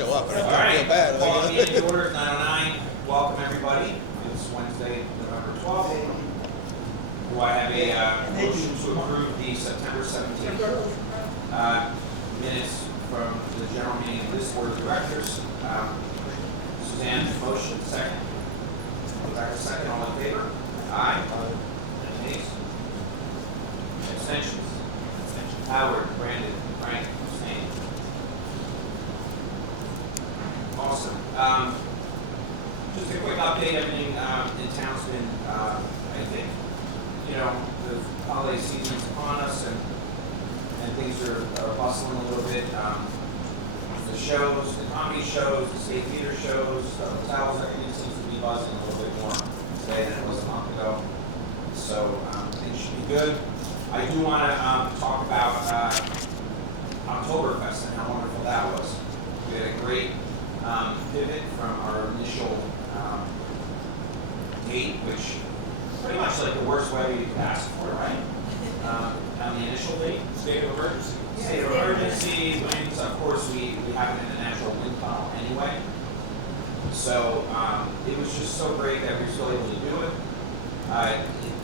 show up, but All I right, feel bad. call the meeting to order at 9:09. Welcome, everybody. It's Wednesday, November 12th. Do I have a motion to approve the September 17th minutes from the general meeting of this board of directors? Suzanne, motion, second. Rebecca, second. All in favor? Aye. Any nays? Abstentions? Howard, Brandon, Frank, abstained. Awesome. Just a quick update. Everything in town's been, I think, the holiday season's upon us, and things are bustling a little bit. The shows, the comedy shows, the state theater shows, the hotels, everything seems to be buzzing a little bit more today than it was a month ago. So things should be good. I do want to talk about Oktoberfest and how wonderful that was. We had a great pivot from our initial date, which pretty much like the worst weather you could ask for, right? On the initial date, State of emergency. state of emergency, winds. Of course, we have it in a natural wind tunnel anyway. So it was just so great that we were still able to do it.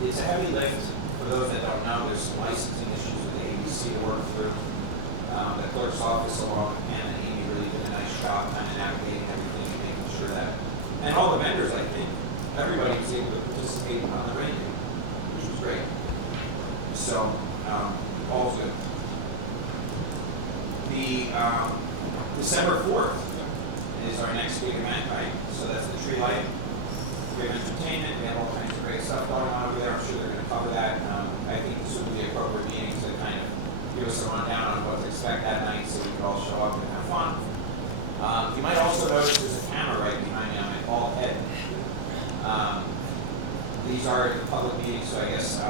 It's a heavy lift. For those that don't know, there's some licensing issues with the ABC to work through. The clerk's office, along with Pam and Amy, really did a nice job kind of navigating everything and making sure that, and all the vendors, I think, everybody was able to participate on the rain day, which was great. So, all's good. The December 4th is our next big event, right? So that's the tree light. We have entertainment, we have all kinds of great stuff going on over there. I'm sure they're going to cover that. I think this would be the appropriate meeting to kind of give us a rundown on what to expect that night so we can all show up and have fun. You might also notice there's a camera right behind me on my bald head. These are public meetings, so I guess,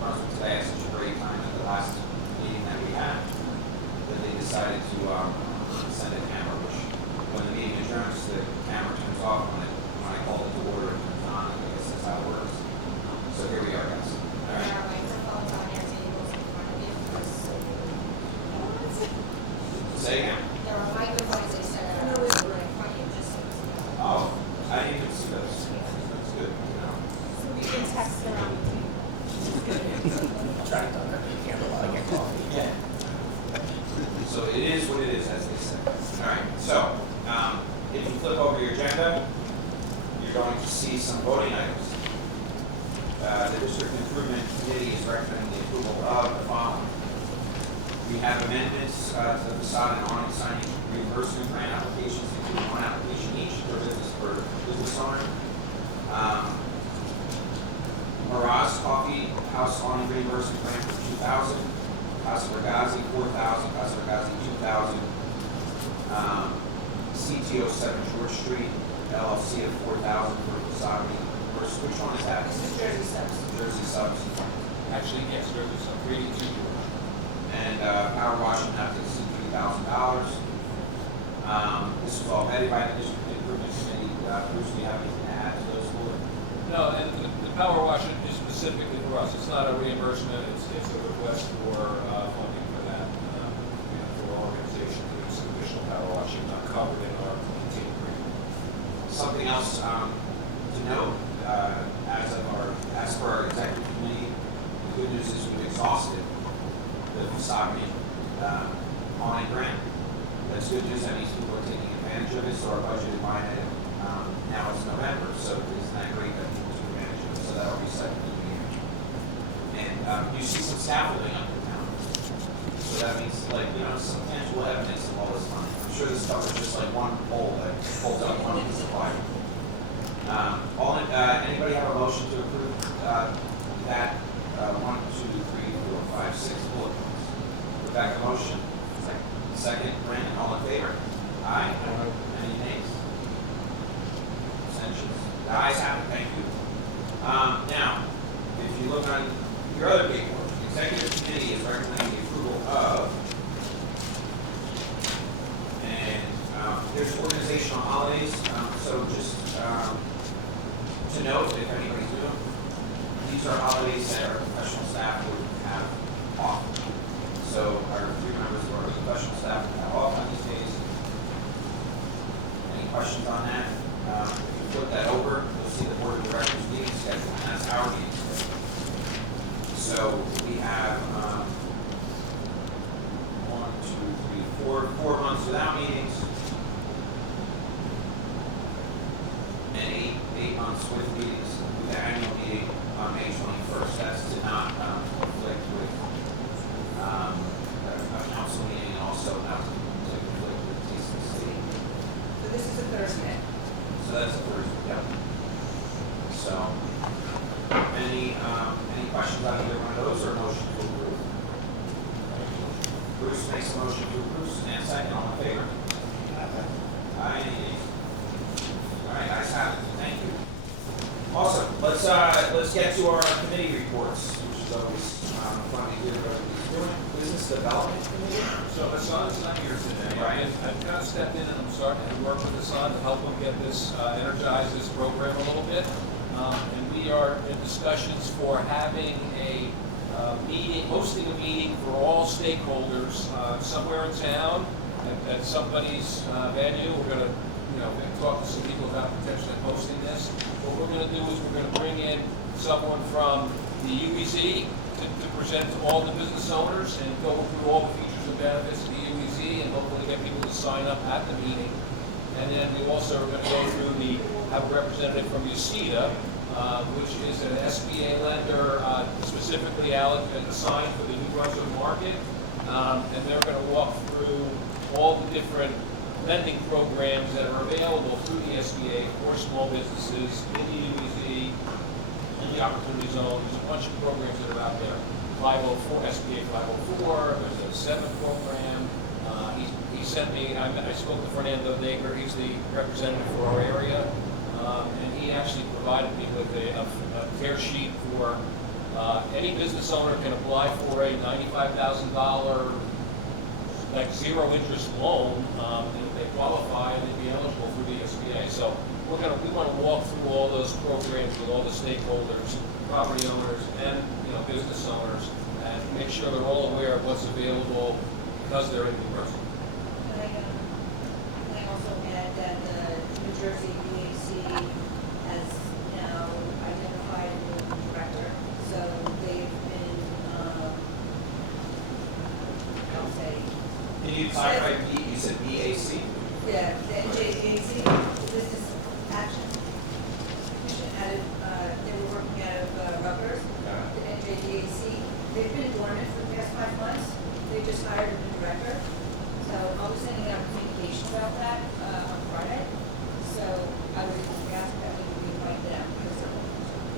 Brunswick today had such a great time at the last meeting that we had that they decided to send a camera, which when the meeting adjourns, the camera turns off when I call it to order and turns on. I guess that's how it works. So here we are, guys. All right. Say again. There are microphones they set up. No, it's right in front of you, just so you know. Oh, I didn't even see those. That's good. So we can text around with you. Try to talk under the candle while I get coffee. Yeah. So it is what it is, as they say. All right. So if you flip over your agenda, you're going to see some voting items. The District Improvement Committee is recommending the approval of the following. We have amendments to the facade and awning signage reimbursement grant applications, including one application each per business owner. Maraz Coffee House awning reimbursement grant for $2,000. Casa Ragazzi $4,000. Casa Ragazzi $2,000. CTO 7 George Street LLC at $4,000 for facade reimbursement. Which one is that? This is Jersey Subs. Jersey Subs. Actually, yes, there was some reading to you. And power washing have to exceed $3,000. This was all vetted by the District Improvement Committee. Bruce, do you have anything to add to those four? No, and the power washing is specifically for us. It's not a reimbursement. It's a request for funding for that. For our organization to do some additional power washing not covered in our team agreement. Something else to note, as per our executive committee, the good news is we've exhausted the facade awning grant. That's good news. That means people are taking advantage of it. So our budgeted line item now it's November. So isn't that great that people took advantage of it? So that'll be set for the year. And you see some scaffolding up in town. So that means some tangible evidence of all this money. I'm sure this stuff is just like one pole that holds up one piece of wire. Anybody have a motion to approve that 1, 2, 3, 4, 5, 6 bullet points? Rebecca, motion. Second, Brandon, all in favor? Aye. Any nays? Abstentions? The ayes have it, thank you. Now, if you look on your other paperwork, the executive committee is recommending the approval of, and there's organizational holidays, so just to note, if anybody's new, these are holidays that our professional staff would have off. So our 3 members of our professional staff will have off on these days. questions on that. If you flip that over, you'll see the board of directors meeting schedule, and that's our meeting schedule. So we have, 4 months without meetings, and 8 months with meetings, with the annual meeting on May 21st. That's to not conflict with a council meeting, and also not to conflict with TCC. So this is a Thursday. So that's a Thursday, yep. So, any questions on either one of those, or motion to approve? Bruce makes a motion to approve, and second, all in favor? Aye, any nays? All right, ayes have it, thank you. Awesome, let's get to our committee reports, which is always fun to hear what everybody's doing. Business Development Committee? So Hassan's not here today. Right. I've kind of stepped in and I'm starting to work with Hassan to help him get this, energize this program a little bit. And we are in discussions for having a hosting a meeting for all stakeholders somewhere in town at somebody's venue. We're going to, talk to some people about potentially hosting this. What we're going to do is we're going to bring in someone from the UEZ to present to all the business owners and go through all the features and benefits of the UEZ and hopefully get people to sign up at the meeting. And then we also are going to go through have a representative from UCEDA, which is an SBA lender specifically assigned for the New Brunswick market. And they're going to walk through all the different lending programs that are available through the SBA for small businesses in the UEZ, in the Opportunity Zone. There's a bunch of programs that are out there. 504, SBA 504, there's a 7 program. He sent me, I spoke to Fernando Dager, he's the representative for our area. And he actually provided me with a tear sheet for any business owner can apply for a $95,000 like zero interest loan, and if they qualify, they'd be eligible through the SBA. So we want to walk through all those programs with all the stakeholders, property owners, and business owners, and make sure they're all aware of what's available because they're in New Brunswick. Can I also add that the New Jersey UAC has now identified a new director, so they've been, I'll say, Can you clarify, you said BAC? yeah, the NJAC, Business Action Commission, they were working out of Rutgers, the NJAC. They've been dormant for the past 5 months. They just hired a new director. So I'll be sending out communication about that on Friday. So I would ask that we invite them.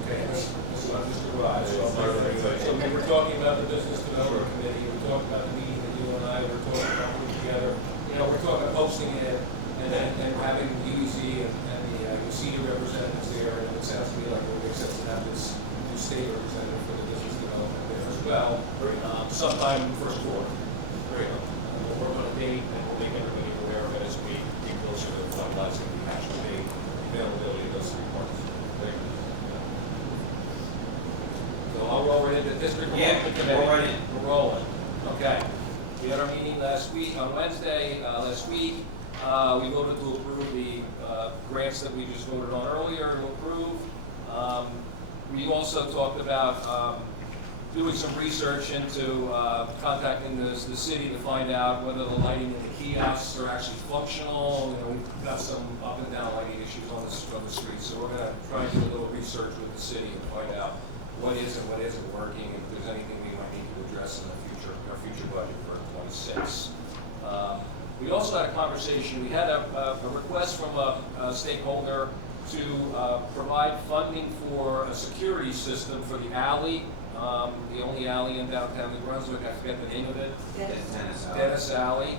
Okay, this is Mr. Raj. So we were talking about the Business Development Committee, we talked about the meeting that you and I were talking about putting together. We're talking about hosting it and having the UEZ and the senior representatives there, and it sounds to me like it would make sense to have this new state representative for the business development there as well, sometime in the first quarter. We'll work on a date and we'll make everybody aware of it as we get closer to finalizing the actual date, availability of those 3 parts. So I'll roll right into district development committee. Roll right in. We're rolling. Okay. We had our meeting on Wednesday last week. We voted to approve the grants that we just voted on earlier to approve. We also talked about doing some research into contacting the city to find out whether the lighting in the kiosks are actually functional. We've got some up and down lighting issues on the street, so we're going to try and do a little research with the city and find out what is and what isn't working, and if there's anything we might need to address in our future budget for 26. We also had a conversation. We had a request from a stakeholder to provide funding for a security system for the alley. The only alley in downtown New Brunswick, I forget the name of it. Dennis Alley.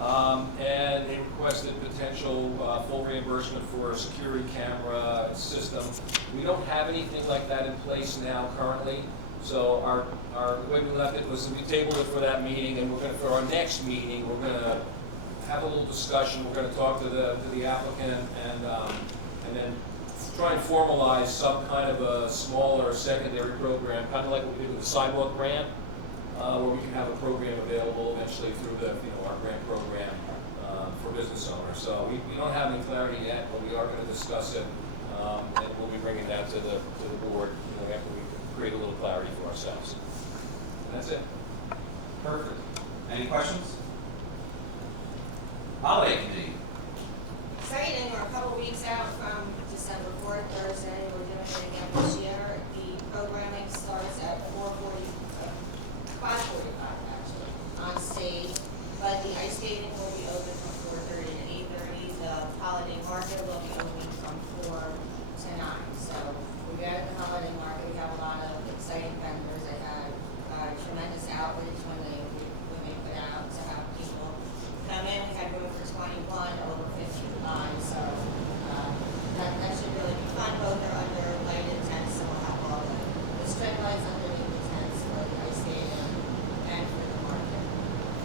And they requested potential full reimbursement for a security camera system. We don't have anything like that in place now currently. So the way we left it was we tabled it for that meeting, and for our next meeting, we're going to have a little discussion. We're going to talk to the applicant and then try and formalize some kind of a smaller secondary program, kind of like what we did with the sidewalk grant, where we can have a program available eventually through our grant program for business owner. So we don't have any clarity yet, but we are going to discuss it, and we'll be bringing that to the board, after we create a little clarity for ourselves. And that's it. Perfect. Any questions? Holiday committee. Exciting, we're a couple weeks out from December 4th, Thursday, we're doing it again this year. The programming starts at 5:45 actually, on stage. But the ice skating will be open from 4:30 to 8:30. The holiday market will be open from 4 to 9. So we've got the holiday market, we have a lot of exciting vendors. I had tremendous outreach when they put out to have people come in. We had room for 21, over 50 lines, so that should really be fun. Both are under lighted tents, so we'll have all the string lights underneath the tents for the ice skating and for the market.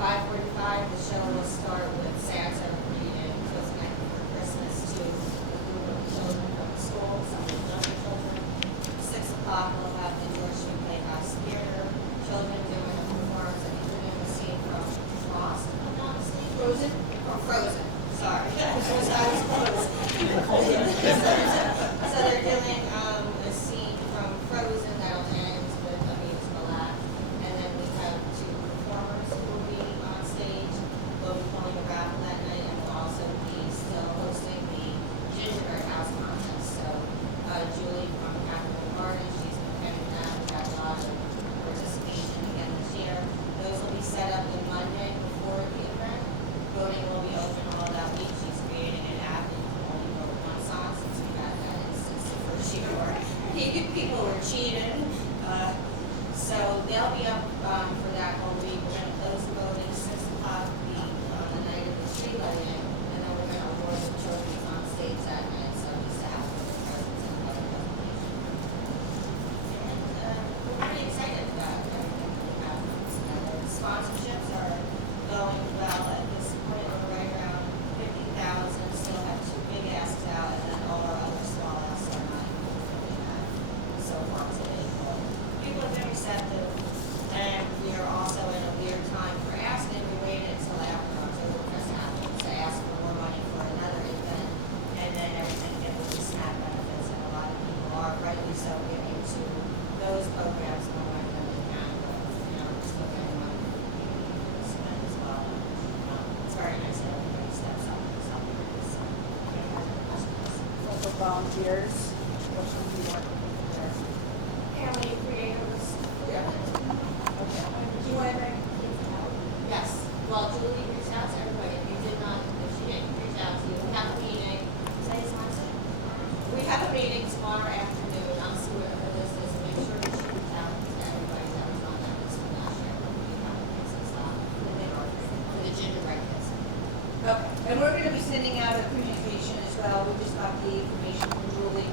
5:45, the show will start with Santa reading Toast Night for Christmas to a group of children from the school, some of the younger children. 6 o'clock, we'll have the George Street Playhouse Theater, children doing a performance and including a scene from Lost, if I'm not mistaken. Frozen? Or Frozen, sorry. I was close. So they're doing a scene from Frozen that'll end with a musical act. And then we have 2 performers who will be on stage. We'll be pulling a raffle that night, and we'll also be still hosting the gingerbread house contest. So Julie from Capital Garden, she's been heading that. We've got a lot of participation again this year. Those will be set up the Monday before the event. Voting will be open all that week. She's creating an app and you can only vote once on, since we had that instance the first year where people were cheating. So they'll be up for that whole week. We're going to close the voting 6 o'clock on the night of the tree lighting, and then we're going to award the trophies on stage that night. So just to have the presents and other presentation. And we're pretty excited about everything that happens. The sponsorships are going well at this point. We're right around 50,000. Still have 2 big asks out, and then all our other small asks are not really have so far today. But people have been receptive, and we are also in a weird time for asking. We waited until after Oktoberfest happens to ask for more money for another event, and then everything gets with the SNAP benefits, and a lot of people are rightly so giving to those programs more money than they can. But still getting money for the community to spend as well. It's very nice that everybody steps up and celebrates. So, if you guys have questions. Also volunteers, what should we want to do? Family creators. Yeah. Okay. Do you want to bring kids out? Yes. Well, Julie reached out to everybody. If you did not, if she didn't reach out to you, we have a meeting. Today's Wednesday. We have a meeting tomorrow afternoon. I'll see what the list is. Make sure that you reach out to everybody that was on that list from last year. We have a list of stuff for the gingerbread kids. Okay, and we're gonna be sending out a communication as well. We just got the information from Julie.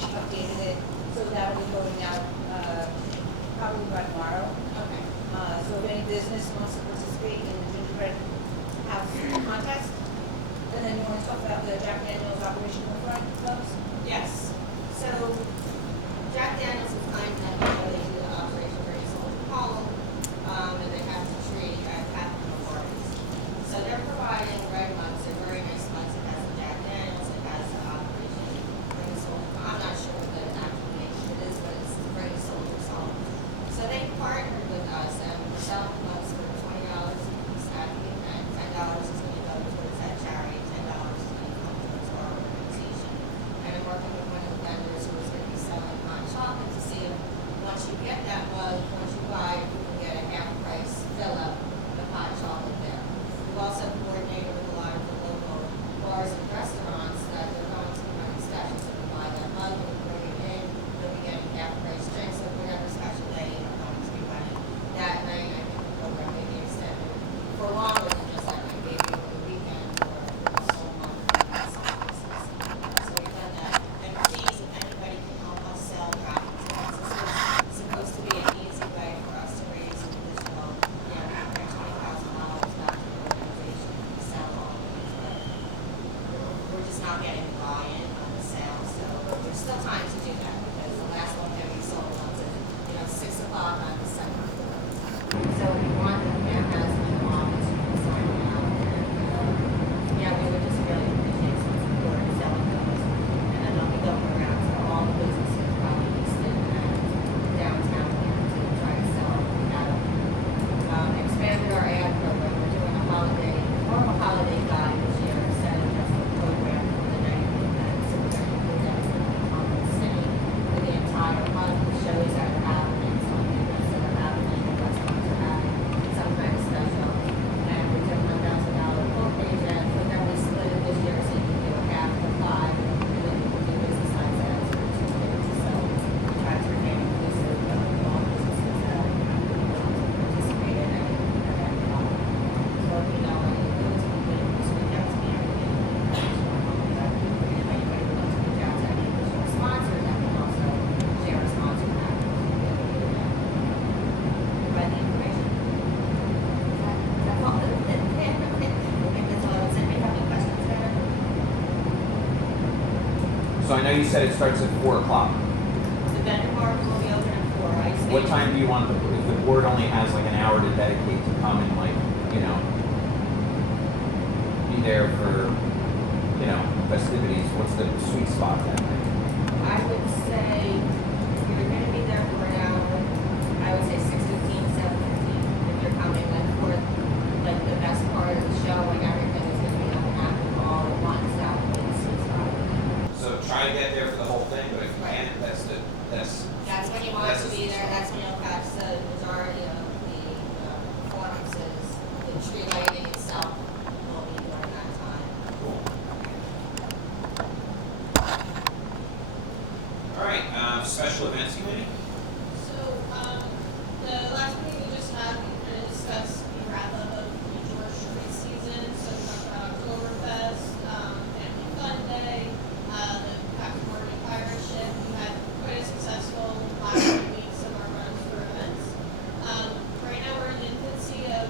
She updated it, so that'll be going out, probably by tomorrow. Okay. So if any business wants to participate in the gingerbread house contest, and then you wanna talk about the Jack Daniel's Operation Warfront clubs? Yes. So Jack Daniel's is kind of they do the operation very sold in Harlem, and they have the tree at Capital Gardens. So they're providing red mugs. They're very nice mugs. It has the Jack Daniel's. It has the operation very sold. I'm not sure what the actual name of it is, but it's very soldier salt. So they partnered with us, and we're selling mugs for $20 a piece at the event. $10 is going to go towards that charity. $10 is going to go towards our organization. And I'm working with one of the vendors who is going to be selling hot chocolate to see if once you get that mug, once you buy it, you can get a half price fill up of hot chocolate there. We've also coordinated with a lot of the local bars and restaurants that they're going to be running specials. If you buy that mug, and you bring it in, you'll be getting half price drinks. So whatever special day you're going to be running that night, I think the program may be extended for longer than just that night, maybe over the weekend or a whole month in some cases. So we've done that. And please, if anybody can help us sell raffle tickets, this is supposed to be an easy way for us to raise an additional, $20,000 back to the organization. We sell all of these, but we're just not getting the buy-in on the sale. So there's still time to do that, because the last one that we sold was at 6 o'clock on December 4th. So if you want the cameras in the office, you can sign them out. And, yeah, we So I know you said it starts at 4 o'clock. The vendor park will be open at 4. What time do you want if the board only has like an hour to dedicate to come and like, you know, be there for, you know, festivities? What's the sweet spot that night? I would say you're gonna be there for an hour. I would say 6:15, 7:15. If you're coming like for like the best part of the show, like everything is gonna be up and happening all at once. That would be the sweet spot. So try to get there for the whole thing, but if you can't, that's That's when you want to be there. That's when you'll catch the majority of the performances. The tree lighting itself will be during that time. cool. All right, special events committee. So, the last meeting we just had, we kind of discussed the wrap up of the George Street season, so we talked about Oktoberfest, Family Fun Day, the Captain Morgan Pirate Ship. We had quite a successful last few weeks of our runs for events. Right now we're in the infancy of,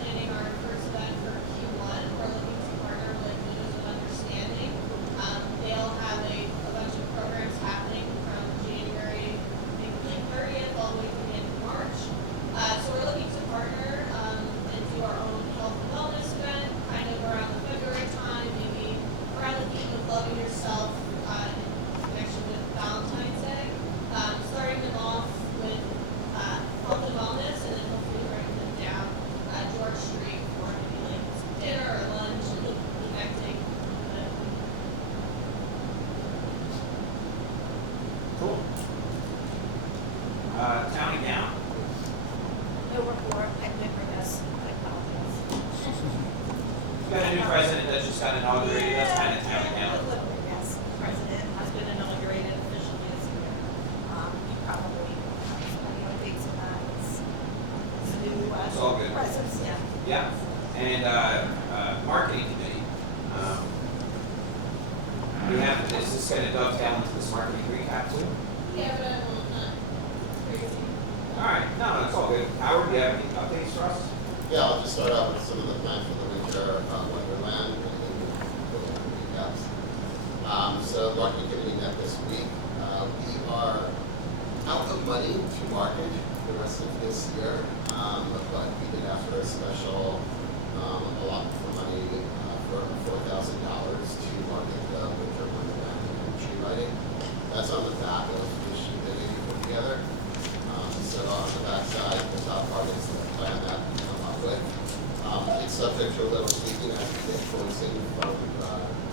planning our first event for Q1. We're looking to partner with Windows of Understanding. They'll have a bunch of programs happening from January, I think, like 30th all the way to the end of March. So we're looking to partner and do our own health and wellness event, kind of around the February time, maybe around the theme of loving yourself in connection with Valentine's Day. Starting them off with health and wellness, and then hopefully bringing them down George Street for maybe like some dinner or lunch and connecting. Cool. Town and gown. No report, I didn't bring us, I apologize. You got a new president that just got inaugurated. That's kind of town and gown. Yes, president has been inaugurated officially this year. He probably, thinks about his new, It's all good. presence, yeah. Yeah, and marketing committee. We have, is this going to dovetail into this marketing recap too? Yeah, but I won't, crazy. All right, no, it's all good. Howard, do you have any updates for us? Yeah, I'll just start out with some of the plans for the winter Wonderland and then we'll go into recaps. So marketing committee met this week. We are out of money to market the rest of this year, but we did ask for a special allotment for money for $4,000 to market the winter Wonderland and tree lighting. That's on the back of the sheet that we put together. So on the back side, the top part is the plan that we come up with. It's subject to a little tweaking as we get quotes in from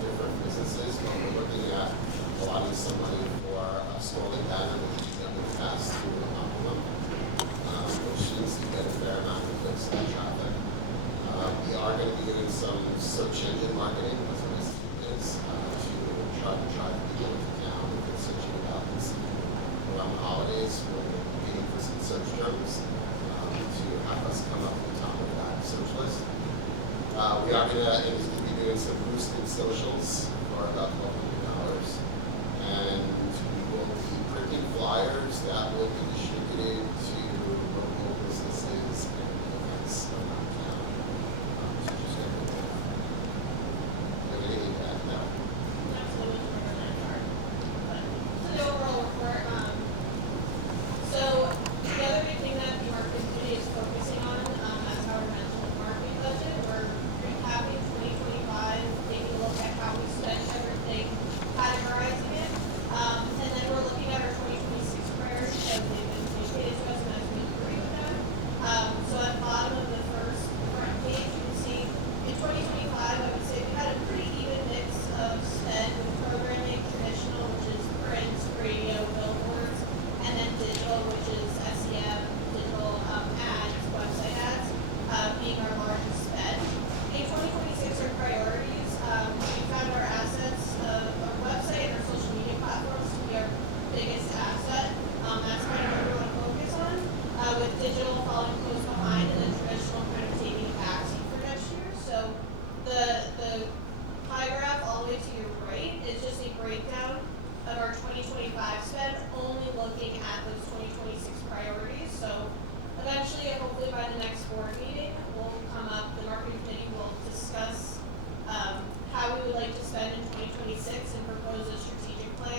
different businesses, but we're looking at allotting some money for a scrolling banner, which is going to pass through the complement, which seems to get a fair amount of clicks and traffic. We are going to be doing some search engine marketing, as it is, to try to drive people into town if they're searching about this around the holidays. We're looking for some search terms to have us come up to the top of that search list. We are going to be doing some boosted socials for about $1,200, and we will be printing flyers that will be distributed to local businesses and events around town. So just get it there. Do you have anything to add to that? That's what was for that part. But, so the overall report, so the other big thing that the marketing committee is focusing on, as Howard mentioned, the marketing budget, we're recapping 2025, taking a look at how we spent everything, categorizing it, and then we're looking at our 2026 priorities as they've been communicated to us, and as we agree with that. So at the bottom of the first front page, you can see in 2025, I would say we had a pretty even mix of spend with programming, traditional, which is print, radio, billboards, and then digital, which is SEM, digital ads, website ads, being our largest spend. In 2026, our priorities, we found our assets, our website and our social media platforms to be our biggest asset. That's kind of what we want to focus on, with digital falling close behind and then traditional kind of taking a backseat for next year. So the pie graph all the way to your right is just a breakdown of our 2025 spend, only looking at those 2026 priorities. So eventually, and hopefully by the next board meeting, we'll come up, the marketing committee will discuss how we would like to spend in 2026 and propose a strategic plan.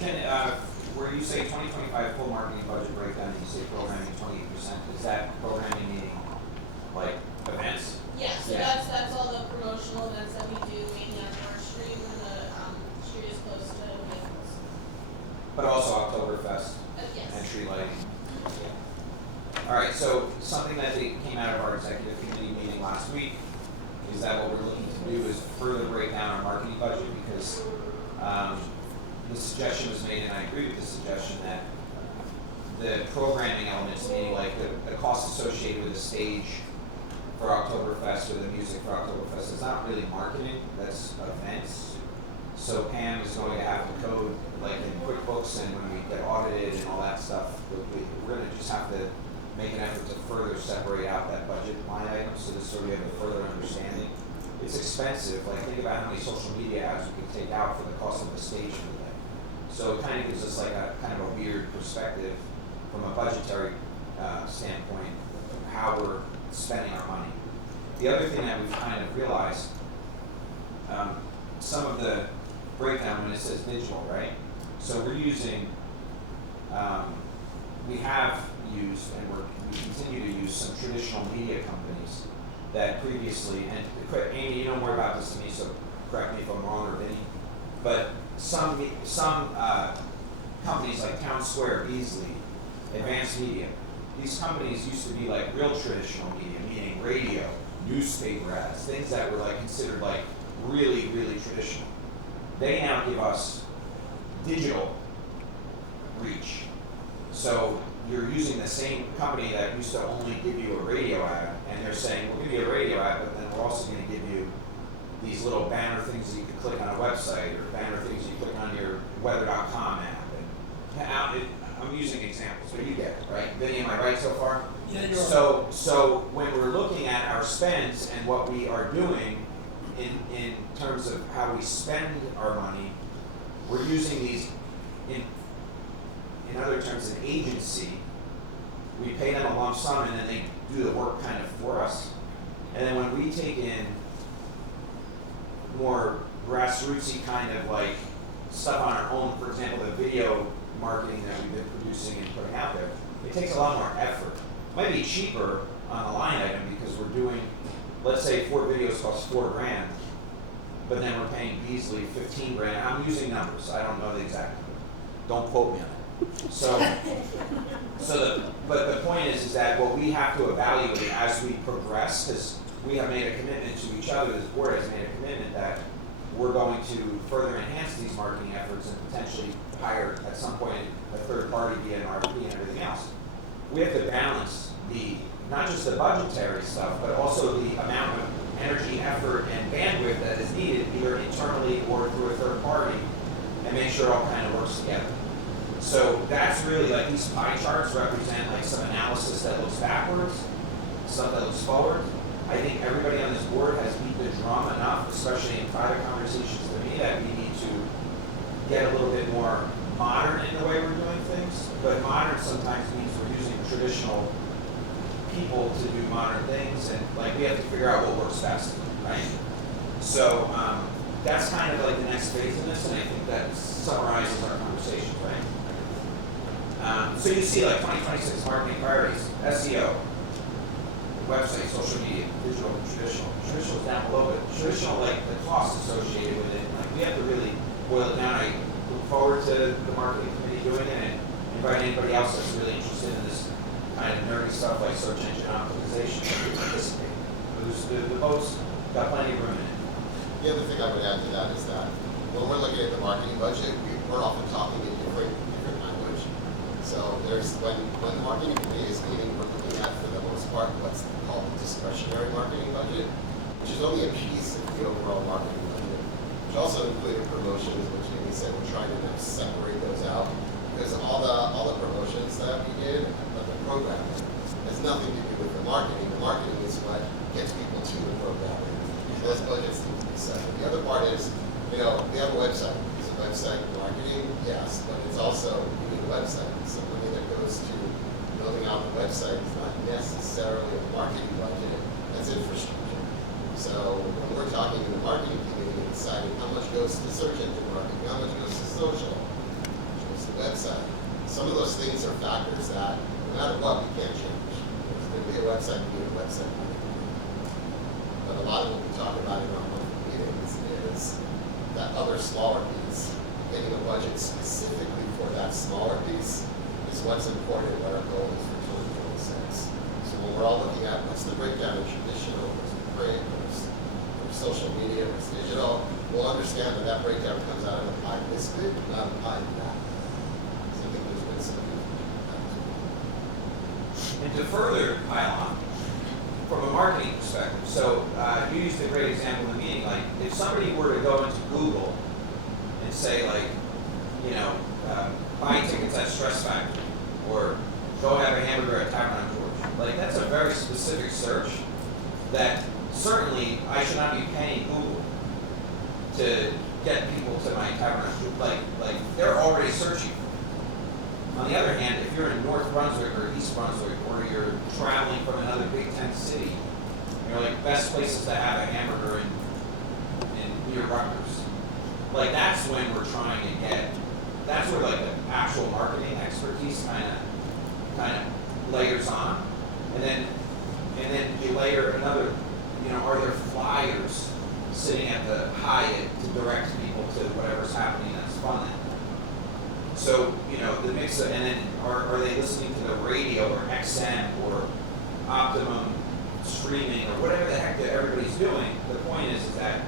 Where you say 2025 full marketing budget breakdown, you say programming 28%, is that programming meaning like events? Yeah, so Yeah. that's all the promotional events that we do mainly on North Street when the street is close to vehicles. But also Oktoberfest Yes. and tree lighting. Alright, so something that came out of our executive committee meeting last week is that what we're looking to do is further break down our marketing budget because the suggestion was made, and I agree with the suggestion, that the programming elements, meaning like the cost associated with the stage for Oktoberfest or the music for Oktoberfest, is not really marketing, that's events. So Pam is going to have to code like in QuickBooks, and when we get audited and all that stuff, we're gonna just have to make an effort to further separate out that budget line item so we have a further understanding. It's expensive, like think about how many social media ads we could take out for the cost of the stage for the day. So it kind of gives us like a kind of a weird perspective from a budgetary standpoint of how we're spending our money. The other thing that we've kind of realized, some of the breakdown when it says digital, right? So we're using, we have used and we continue to use some traditional media companies that previously, and Amy, you know more about this than me, so correct me if I'm wrong or Vinny, but some companies like Town Square, Beasley, Advanced Media, these companies used to be like real traditional media, meaning radio, newspaper ads, things that were like considered like really, really traditional. They now give us digital reach. So you're using the same company that used to only give you a radio ad, and they're saying, we'll give you a radio ad, but then we're also going to give you these little banner things that you can click on a website, or banner things you click on your weather.com app. And I'm using examples, but you get it, right? Vinny, am I right so far? Yeah, you're right. So when we're looking at our spends and what we are doing in terms of how we spend our money, we're using these, in other terms, an agency. We pay them a lump sum and then they do the work kind of for us. And then when we take in more grassrootsy kind of like stuff on our own, for example, the video marketing that we've been producing and putting out there, it takes a lot more effort. It might be cheaper on a line item because we're doing, let's say 4 videos cost $4,000, but then we're paying Beasley $15,000. I'm using numbers, I don't know the exact number. Don't quote me on it. But the point is that what we have to evaluate as we progress, because we have made a commitment to each other, this board has made a commitment that we're going to further enhance these marketing efforts and potentially hire at some point a third party via an RFP and everything else. We have to balance not just the budgetary stuff, but also the amount of energy, effort, and bandwidth that is needed either internally or through a third party, and make sure it all kind of works together. So that's really like these pie charts represent like some analysis that looks backwards, stuff that looks forward. I think everybody on this board has beat the drum enough, especially in private conversations to me, that we need to get a little bit more modern in the way we're doing things. But modern sometimes means we're using traditional people to do modern things, and like we have to figure out what works best, right? So that's kind of like the next phase in this, and I think that summarizes our conversation, right? So you see like 2026 marketing priorities, SEO, website, social media, digital, traditional. Traditional is down below, but traditional, like the cost associated with it, like we have to really boil it down. I look forward to the marketing committee doing it and invite anybody else that's really interested in this kind of nerdy stuff like search engine optimization to participate. The votes got plenty of room in it. The other thing I would add to that is that when we're looking at the marketing budget, we're often talking in different language. So there's when the marketing committee is meeting, we're looking at for the most part what's called the discretionary marketing budget, which is only a piece of the overall marketing budget, which also included promotions, which Amy said we're trying to now separate those out because all the promotions that we did, but the programming has nothing to do with the marketing. The marketing is what gets people to the programming. Those budgets need to be separate. The other part is, we have a website. Is a website marketing? Yes, but it's also you need a website. So money that goes to building out the website is not necessarily a marketing budget. That's infrastructure. So when we're talking in the marketing community and deciding how much goes to search engine marketing, how much goes to social, website. Some of those things are factors that, no matter what, we can't change. There's going to be a website, we need a website. But a lot of what we talk about in our monthly meetings is that other smaller piece, getting a budget specifically for that smaller piece is what's important, what our goal is for 2026. So when we're all looking at what's the breakdown of traditional versus print versus social media versus digital, we'll understand that that breakdown comes out of a pie this big, not a pie that. So I think there's been some good feedback. And to further pile on, from a marketing perspective, so you used a great example in the meeting, like if somebody were to go into Google and say like, you know, buy tickets at Stress Factory, or go have a hamburger at Tavern on George, like that's a very specific search that certainly I should not be paying Google to get people to my Tavern on George, like they're already searching. On the other hand, if you're in North Brunswick or East Brunswick, or you're traveling from another Big Ten city, you're like best places to have a hamburger in near Rutgers. Like that's when we're trying to get. That's where like the actual marketing expertise kind of layers on, and then you layer another. You know, are there flyers sitting at the Hyatt to direct people to whatever's happening that's fun? So, you know, the mix of, and then are they listening to the radio or XM or Optimum streaming or whatever the heck that everybody's doing? The point is that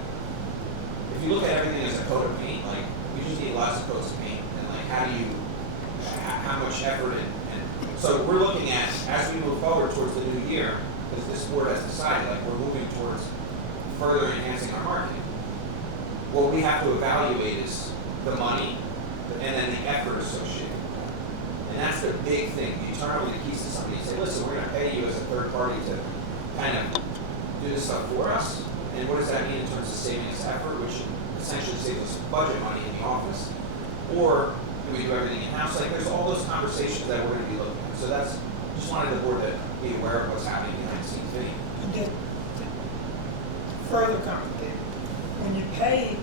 if you look at everything as a coat of paint, like we just need lots of coats of paint, and like how much effort and so we're looking at, as we move forward towards the new year, because this board has decided, like we're moving towards further enhancing our marketing. What we have to evaluate is the money and then the effort associated. And that's the big thing. You turn over the keys to somebody and say, listen, we're going to pay you as a third party to kind of do this stuff for us. And what does that mean in terms of saving us effort, which essentially saves us budget money in the office? Or do we do everything in-house? Like there's all those conversations that we're going to be looking at. So that's, just wanted the board to be aware of what's happening behind the scenes. Vinny? And just further complicated, when you pay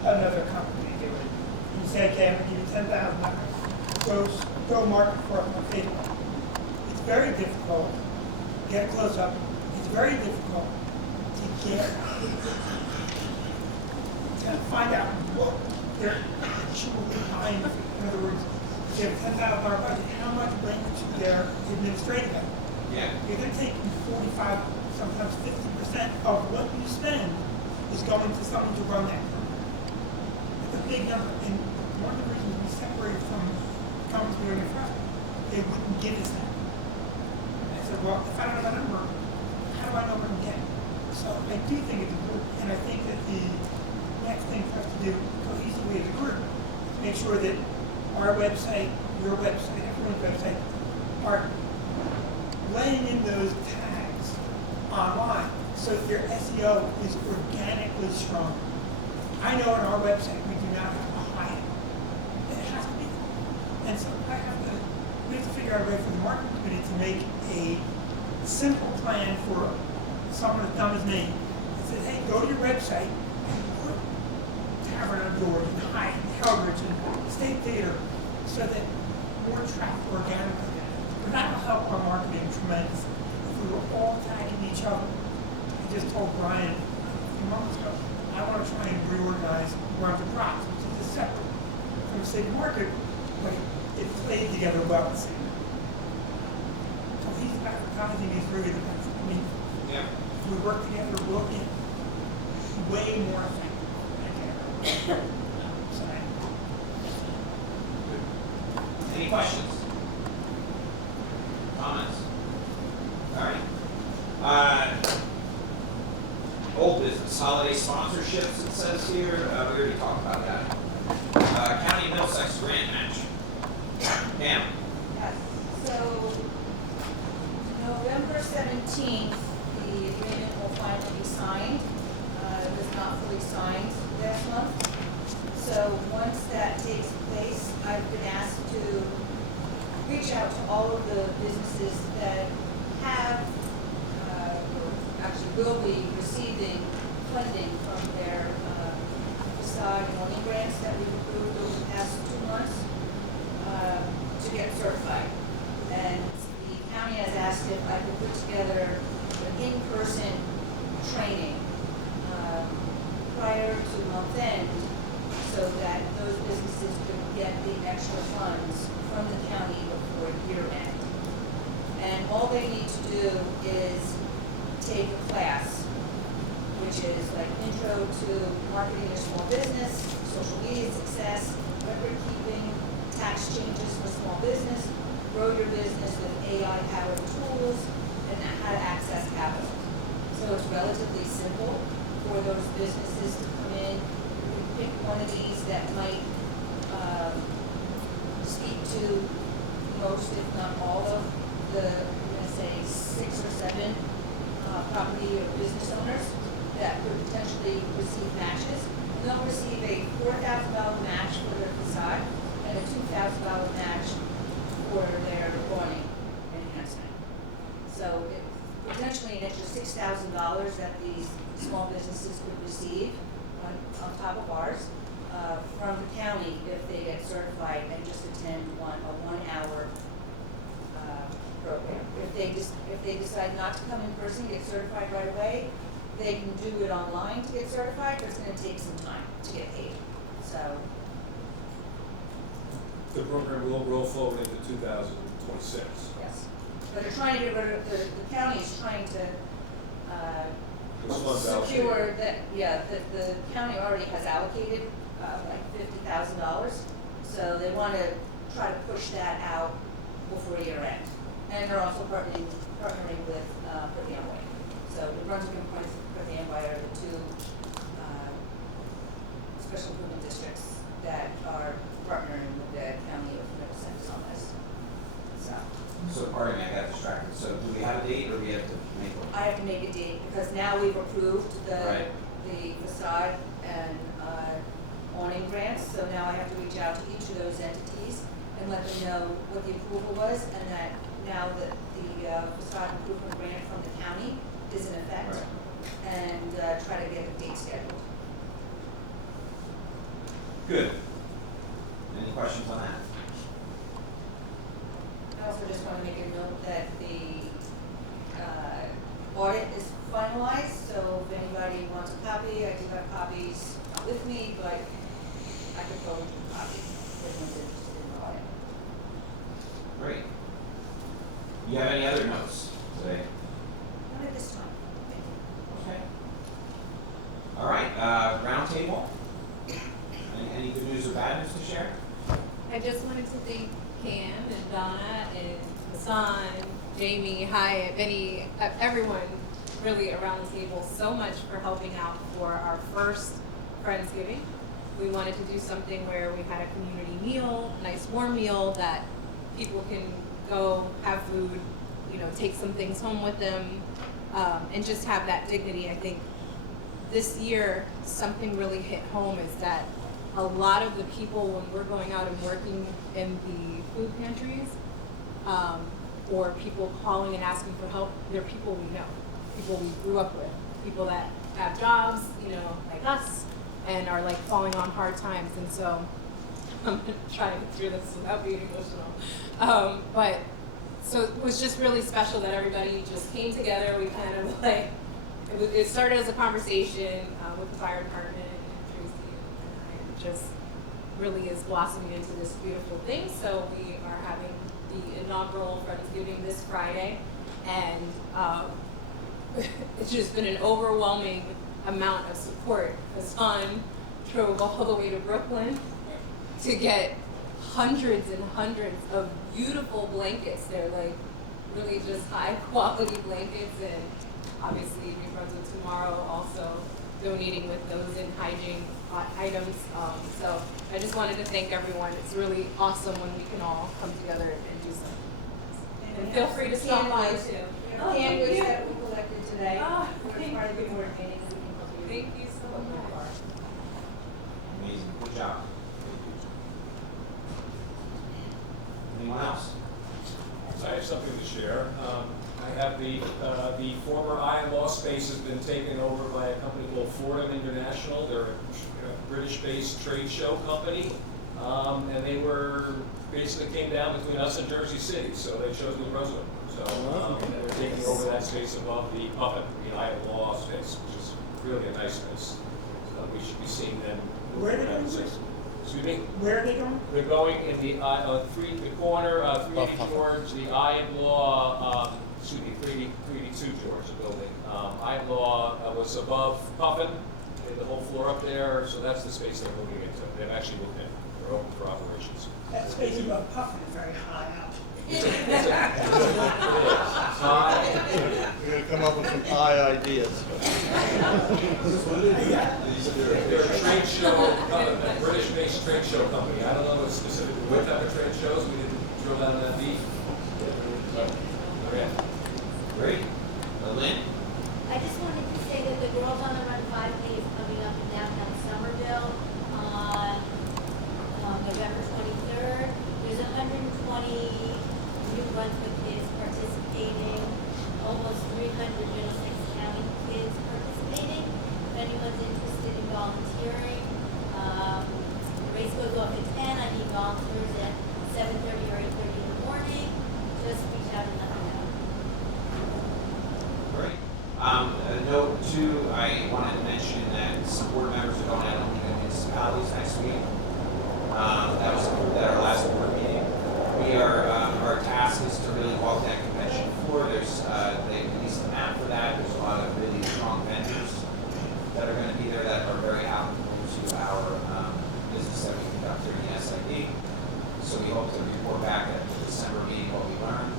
another company to do it, you say, okay, I'm going to give you $10,000, go market for it on Facebook. It's very difficult to get a close-up. It's very difficult to get, to find out what they're actually buying. In other words, if you have a $10,000 budget, how much went to their administrative effort? Yeah. You're going to take 45, sometimes 50% of what you spend is going to someone to run that program. It's a big number. And one of the reasons we separated from companies doing it Friday, they wouldn't give us that. And I said, well, if I don't have a number, how do I know what I'm getting? So I do think it's important, and I think that the next thing for us to do cohesively as a group is make sure that our website, your website, everyone's website are laying in those tags online so that your SEO is organically strong. I know on our website we do not have a high end. It has to be. And so we have to figure out a way for the marketing committee to make a simple plan for someone as dumb as me that says, hey, go to your website and put Tavern on George and Hyatt and Hellbridge and State Theater so that more traffic organically. But that will help our marketing tremendously. If we were all tagging each other, I just told Brian a few months ago, I want to try and reorganize Run to Props, which is separate from the state market, but it played together well. So he's advertising is really the best. I mean, Yeah. if we work together, we'll get way more effective. So, Any questions? Comments? All right. Old business, holiday sponsorships, it says here. We already talked about that. County Middlesex grant match. Pam? Yes, so November 17th, the agreement will finally be signed. It was not fully signed last month. So once that takes place, I've been asked to reach out to all of the businesses that have, or actually will be receiving funding from their facade and awning grants that we've approved over the past 2 months. to get certified. And the county has asked if I could put together an in-person training prior to month end, so that those businesses could get the extra funds from the county before year end. And all they need to do is take a class, which is like intro to marketing your small business, social media success, record keeping, tax changes for small business, grow your business with AI-powered tools, and how to access capital. So it's relatively simple for those businesses to come in, pick one of these that might speak to most, if not all of the, I'm gonna say, 6 or 7 property or business owners that could potentially receive matches. And they'll receive a $4,000 match for their facade and a $2,000 match for their awning enhancement. So potentially an extra $6,000 that these small businesses could receive on top of ours from the county if they get certified and just attend a 1 hour program. If they decide not to come in person, get certified right away, they can do it online to get certified, but it's going to take some time to get paid. So The program will roll forward into 2026. yes, but they're trying to get rid of the county is trying to Those funds out. secure that. Yeah, the county already has allocated like $50,000, so they want to try to push that out before year end. And they're also partnering with Put the Amway. So the Brunswick and Put the Amway are the 2 special improvement districts that are partnering with the county of Middlesex on this. So pardon me, I got distracted. So do we have a date or we have to make one? I have to make a date because now we've approved Right. the facade and awning grants. So now I have to reach out to each of those entities and let them know what the approval was, and that now that the facade improvement grant from the county is in effect, Right. and try to get a date scheduled. Good. Any questions on that? I also just want to make a note that the audit is finalized, so if anybody wants a copy, I do have copies with me, but I could go into a copy if anyone's interested in the audit. Great. You have any other notes today? Not at this time. Thank you. Okay. All right, round table. Any good news or bad news to share? I just wanted to thank Cam and Donna and Hassan, Jamie, Hyatt, Benny, everyone really around the table so much for helping out for our first Friendsgiving. We wanted to do something where we had a community meal, a nice warm meal that people can go have food, take some things home with them, and just have that dignity. I think this year something really hit home is that a lot of the people, when we're going out and working in the food pantries, or people calling and asking for help, they're people we know, people we grew up with, people that have jobs, like us, and are like falling on hard times. And so I'm gonna try to get through this without being emotional. But so it was just really special that everybody just came together. We kind of like, it started as a conversation with the fire department and Tracy and just really is blossoming into this beautiful thing. So we are having the inaugural Friendsgiving this Friday, and it's just been an overwhelming amount of support. Hassan drove all the way to Brooklyn to get hundreds and hundreds of beautiful blankets. They're like really just high quality blankets, and obviously New Brunswick Tomorrow also donating with those in hygiene items. So I just wanted to thank everyone. It's really awesome when we can all come together and do something. And feel free to stop by too. We have canned goods that we collected today. Oh, We're thank part of the you. coordinating, so we can help you. Thank you so much. Amazing. Good job. Anyone else? I have something to share. I have the former Iron Law space has been taken over by a company called Fordham International. They're a British-based trade show company. And they were, basically came down between us and Jersey City, so they chose New Brunswick. So they're taking over that space above the Puffin, the Iowa Law space, which is really a nice space. So we should be seeing them. Where are they going? Excuse me? Where are they going? They're going in the corner, 380 George, the Iron Law, 382 George, the building. Iron Law was above Puffin, they had the whole floor up there, so that's the space they're moving into. They've actually moved in, they're open for operations. That space above Puffin is very high up. It is. We're gonna come up with some high ideas. They're a trade show, a British-based trade show company. I don't know what specifically what type of trade shows. We didn't drill down on that deep. Great. Lynn? I just wanted to say that the Girls on the Run 5K is coming up in downtown Somerville on November 23rd. There's 120 New Brunswick kids participating, almost 300 Middlesex County kids participating. If anyone's interested in volunteering, the race goes off at 10. I need volunteers at 7:30 or 8:30 in the morning. Just reach out and let me know. Great. A note too, I wanted to mention that some board members are going out on the municipalities next week. That was approved at our last board meeting. We are, our task is to really walk that convention floor. There's, they released a map for that. There's a lot of really strong vendors that are going to be there that are very applicable to our business that we conduct here in the SID. So we hope to report back at the December meeting what we learned.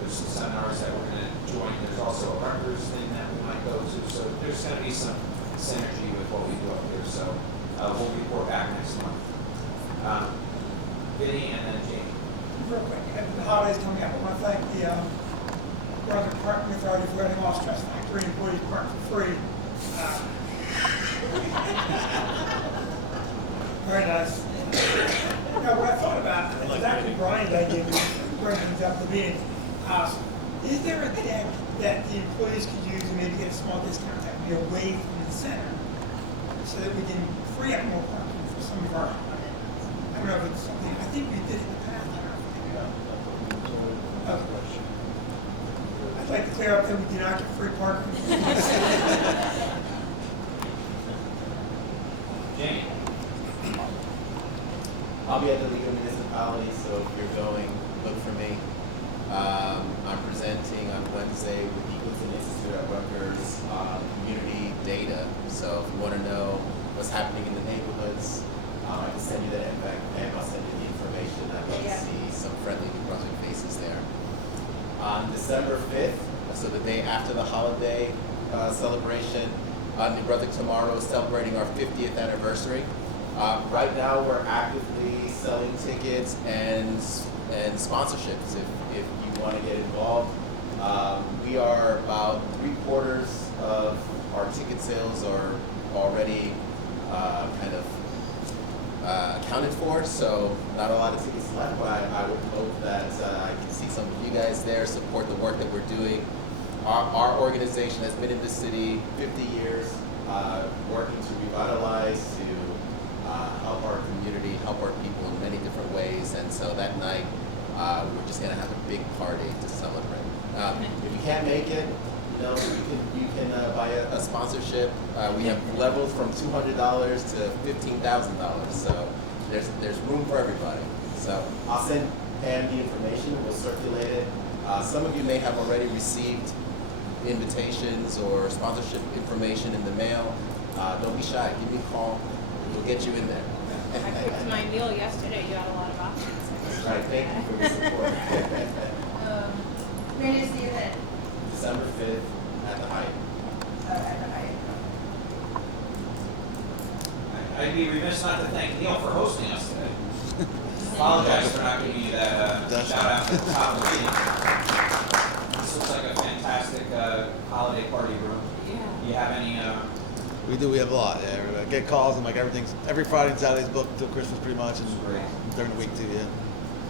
There's some seminars that we're going to join. There's also a Rutgers thing that we might go to. So there's going to be some synergy with what we do up here. So we'll report back next month. Vinny and then Jamie. Real quick, the holidays coming up, I want to thank the Brunswick Parking Authority for letting All Stress Factory employees park for free. Very nice. Now, what I thought about, it was actually Brian's idea to bring things up to the meeting. Is there a deck that the employees could use and maybe get a small discount that would be away from the center so that we can free up more parking for some of our, I don't know if it's something, I think we did it in the past. I don't know. Okay. I'd like to clear up that we do not get free parking. Jamie. I'll be at the League of Municipalities, so if you're going, look for me. I'm presenting on Wednesday with the Eagleton Institute at Rutgers community data. So if you want to know what's happening in the neighborhoods, I can send you that invite and I'll send you the information. I'd love to see some friendly New Brunswick faces there. On December 5th, so the day after the holiday celebration, New Brunswick Tomorrow is celebrating our 50th anniversary. Right now, we're actively selling tickets and sponsorships. If you want to get involved, we are about 3/4 of our ticket sales are already kind of accounted for. So not a lot of tickets left, but I would hope that I can see some of you guys there support the work that we're doing. Our organization has been in the city 50 years, working to revitalize, to help our community, help our people in many different ways. And so that night, we're just going to have a big party to celebrate. If you can't make it, you can buy a sponsorship. We have levels from $200 to $15,000. So there's room for everybody. So I'll send Pam the information. We'll circulate it. Some of you may have already received invitations or sponsorship information in the mail. Don't be shy. Give me a call. We'll get you in there. I cooked my meal yesterday. You had a lot of options. Right. Thank you for your support. When is the event? December 5th at the Hyatt. At the Hyatt. I'd be remiss not to thank Neil for hosting us today. Apologize for not giving you that shout out at the top of the meeting. This looks like a fantastic holiday party room. Yeah. Do you have any? We do. We have a lot. Yeah, we get calls and like everything's every Friday and Saturday's booked till Christmas pretty much, and Great. during the week too. Yeah.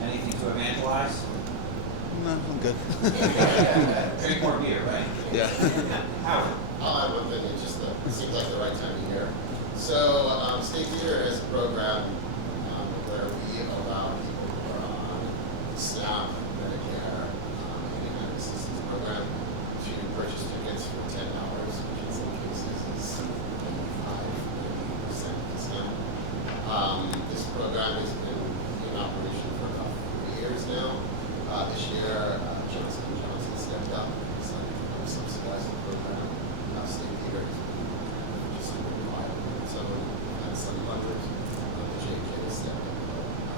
Anything to evangelize? No, I'm good. Drink more beer, right? Yeah. Howard. I'll add one thing, it just it seems like the right time of year. So State Theater has a program where allow people who are on SNAP, Medicare, any kind of assistance program to purchase tickets for $10, which in some cases is 85-90% discount. This program has been in operation for about 4 years now. This year, Johnson & Johnson stepped up and decided to subsidize the program. State theater has been just required. So that's some hundreds. The JK stepped up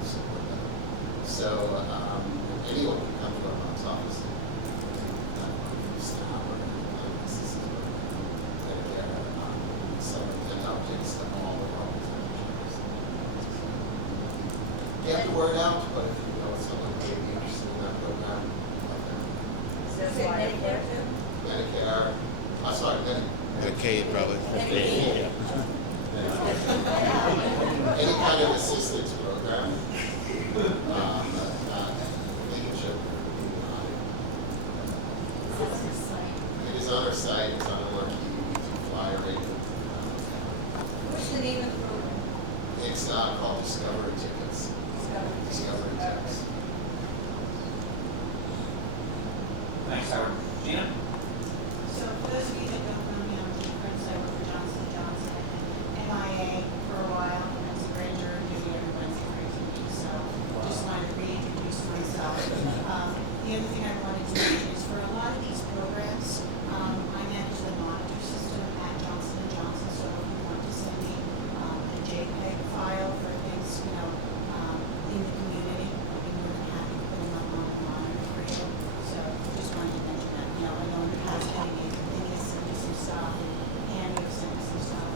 to support that. So anyone can come to our box office and SNAP or any kind of assistance program. Medicare, some tickets to all of our organizations. Get the word out, but if you know someone who may be interested in that program, let them know. Is that Medicare too? Medicare, sorry, Medicaid, probably. any kind of assistance program, they can show it is on our site, it's on our flyer rating. What's the name of the program? It's called Discovery Tickets. Discovery Tickets. Thanks, Howard. Gina? So for those of you that don't know me, I'm Jean Prince. I work for Johnson & Johnson and MIA for a while. I was a ranger and doing every Wednesday for TV. So just wanted to reintroduce myself. The other thing I wanted to mention is for a lot of these programs, I manage the monitor system at Johnson & Johnson. So if you want to send me a JPEG file for things, in the community, I'd be more than happy to put them up on the monitor for you. So just wanted to mention that. I know in the past, Penny has sent me some stuff, and Annie has sent me some stuff.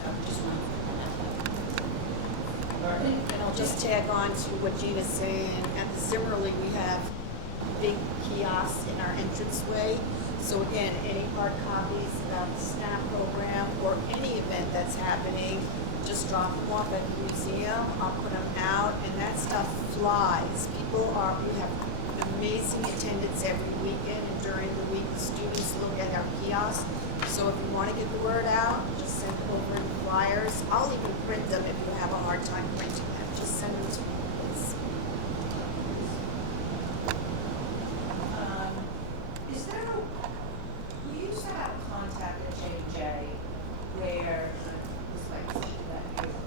So just wanted to put that out. And I'll just tag on to what Gina's saying. At the Zimmerly, we have big kiosks in our entranceway. So again, any hard copies about the SNAP program or any event that's happening, just drop them off at the museum. I'll put them out, and that stuff flies. We have amazing attendance every weekend, and during the week, the students look at our kiosks. So if you want to get the word out, just send over the flyers. I'll even print them if you have a hard time printing them. Just send them to me, please. Is there we used to have a contact at J&J where it's like something that you're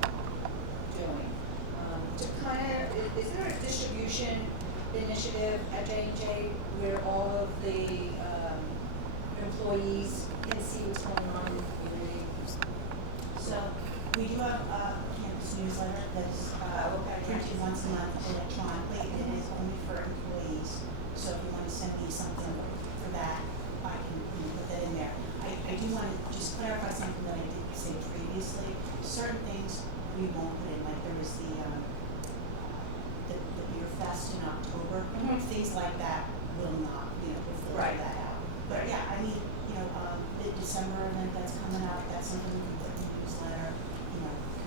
doing. Is there a distribution initiative at J&J where all of the employees can see what's going on in the community? So we do have a campus newsletter that's printed once a month electronically, and it is only for employees. So if you want to send me something for that, I can put that in there. I do want to just clarify something that I did say previously. Certain things we won't put in, like there was the beer fest in October. Things like that will not, we'll filter Right. that out. But yeah, I mean, the December event that's coming up, that's something we can put in the newsletter,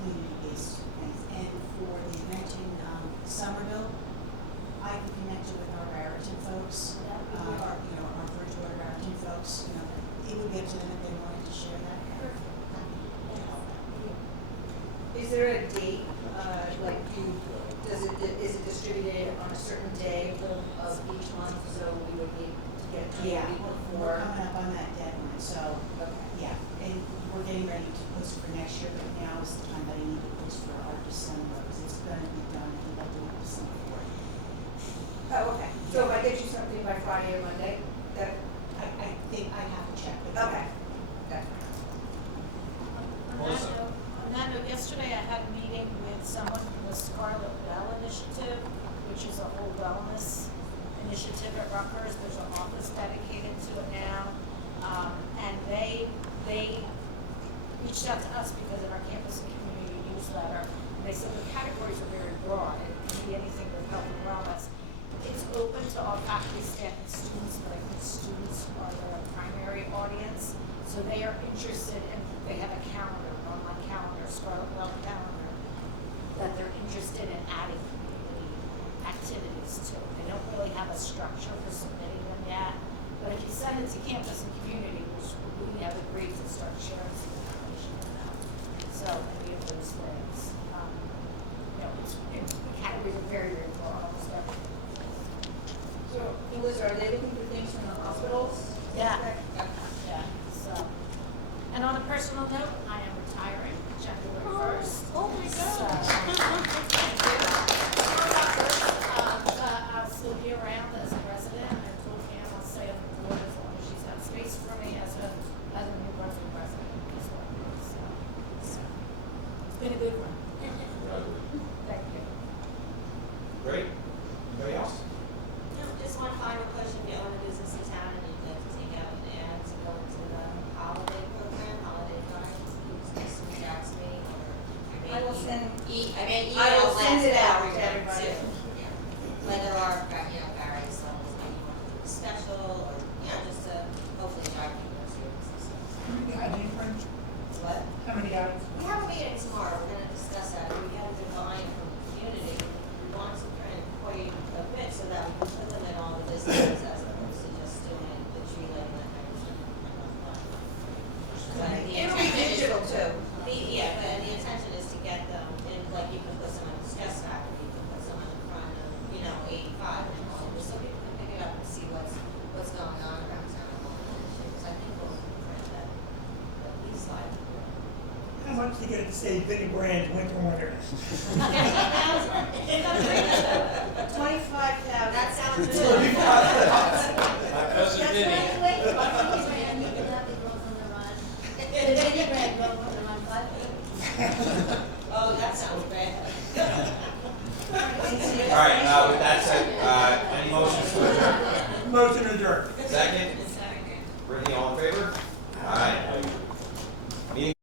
community-based things. And for the event in Somerville, I can connect you with our Raritan folks, our Bridgewater Raritan folks, it would be up to them if they wanted to share that. Is there a date, is it distributed on a certain day of each month, so we would need to get it to the week We're before? coming up on that deadline, so, yeah, and we're getting ready to post for next year, but now is the time that I need to post for our December, because it's gonna be done in about the December 4th. Oh, okay. So if I get you something by Friday or Monday, that, I think I have to check with you. okay. That's fine. On that note, yesterday I had a meeting with someone from the Scarlet Bell Initiative, which is a whole wellness initiative at Rutgers. There's an office dedicated to it now. And they reached out to us because of our campus and community newsletter. And they said the categories are very broad. It can be anything with health and wellness. It's open to all faculty, staff, and students, but I think students are the primary audience. So they are interested in, they have a calendar, an online calendar, Scarlet Bell calendar, that they're interested in adding community activities to. They don't really have a structure for submitting them yet, but if you send it to campus and community, which we have agreed to start sharing some information with them. So any of those things, it's the categories are very, very broad, almost everything. So, Melissa, are they looking for things from the hospitals? Yeah. Yeah, so. And on a personal note, I am retiring January 1st. Oh my So, I'll still be around as a resident. I told Pam I'll stay on the board as long as she's got space for me as a New Brunswick resident as well. So, it's been a good one. Thank you. Great. Anybody else? No, just one final question, if you own a business in town and you'd like to take out an ad to go into the holiday program, holiday drive, please just reach out to me or. I will send- I may I will email send it out to everyone everybody. too. Yeah. Whether our, various levels, maybe you want to do a special or, just to hopefully drive people to your businesses. How many items, French? What? How many items? We have a meeting tomorrow, we're gonna discuss that, we have a good line from the community, we want to kind of quite a bit so that we can put them in all the businesses as opposed to just doing the tree lighting that kind of stuff. But the It'll be intention is- digital too. Yeah, but the intention is to get them in, like you can put some on the stress factor, you can put some on the front of, 85 and all, just so people can pick it up and see what's going on around town. Because I think we'll print that, at least slide. How much to get it to say Vinnie Brand winter wonder? 25,000. That sounds good. My cousin That's Vinny. right, wait, you can have the girls on the run. The Vinnie Brand girls on the run, 5 Oh, that sounds bad. All right, with that said,